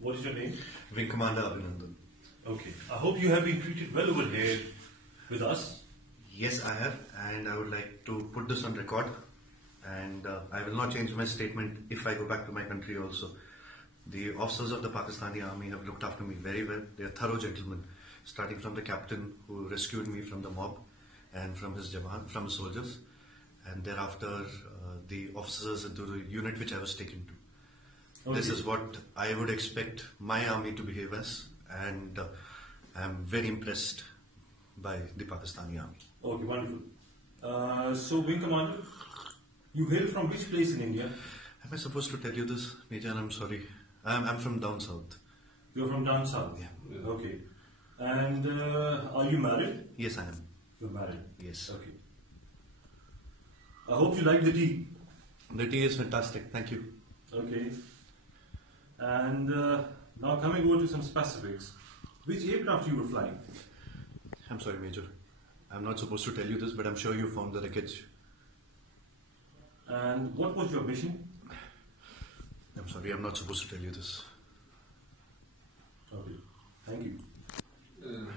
What is your name? Wing Commander Abhinandan. Okay. I hope you have been treated well over here with us. Yes, I have, and I would like to put this on record. And I will not change my statement if I go back to my country also. The officers of the Pakistani army have looked after me very well. They are thorough gentlemen, starting from the captain who rescued me from the mob and from his jawan, from the soldiers, and thereafter the officers into the unit which I was taken to. Okay. This is what I would expect my army to behave as, and I am very impressed by the Pakistani army. Okay, wonderful. So, Wing Commander, you hail from which place in India? Am I supposed to tell you this, Major? I'm sorry. I'm from down south. You're from down south? Yeah. Okay. And are you married? Yes, I am. You're married? Yes. Okay. I hope you like the tea. The tea is fantastic. Thank you. Okay. And now coming over to some specifics. Which aircraft you were flying? I'm sorry, Major. I'm not supposed to tell you this, but I'm sure you found the wreckage. And what was your mission? I'm sorry, I'm not supposed to tell you this. Okay. Thank you.